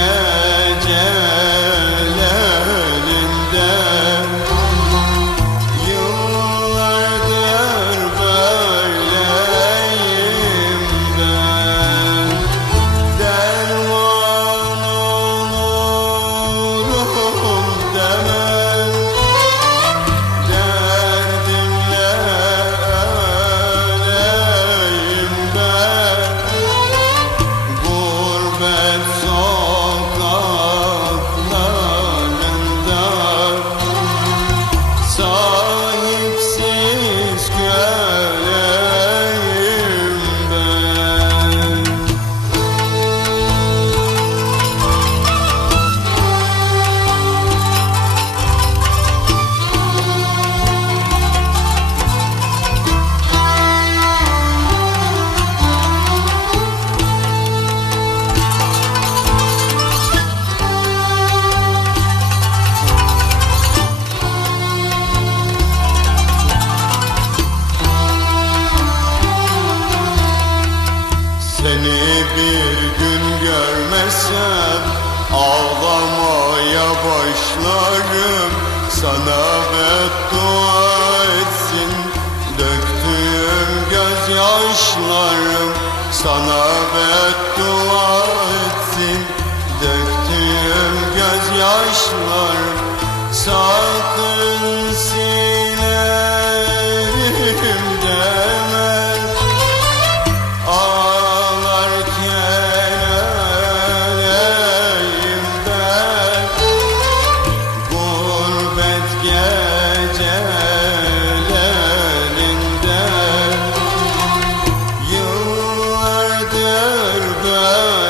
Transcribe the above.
gece ağlamaya başlarım Sana beddua etsin. Döktüğüm gözyaşlarım Sana beddua etsin. Döktüğüm gözyaşlarım Sakın silerim Yıllardır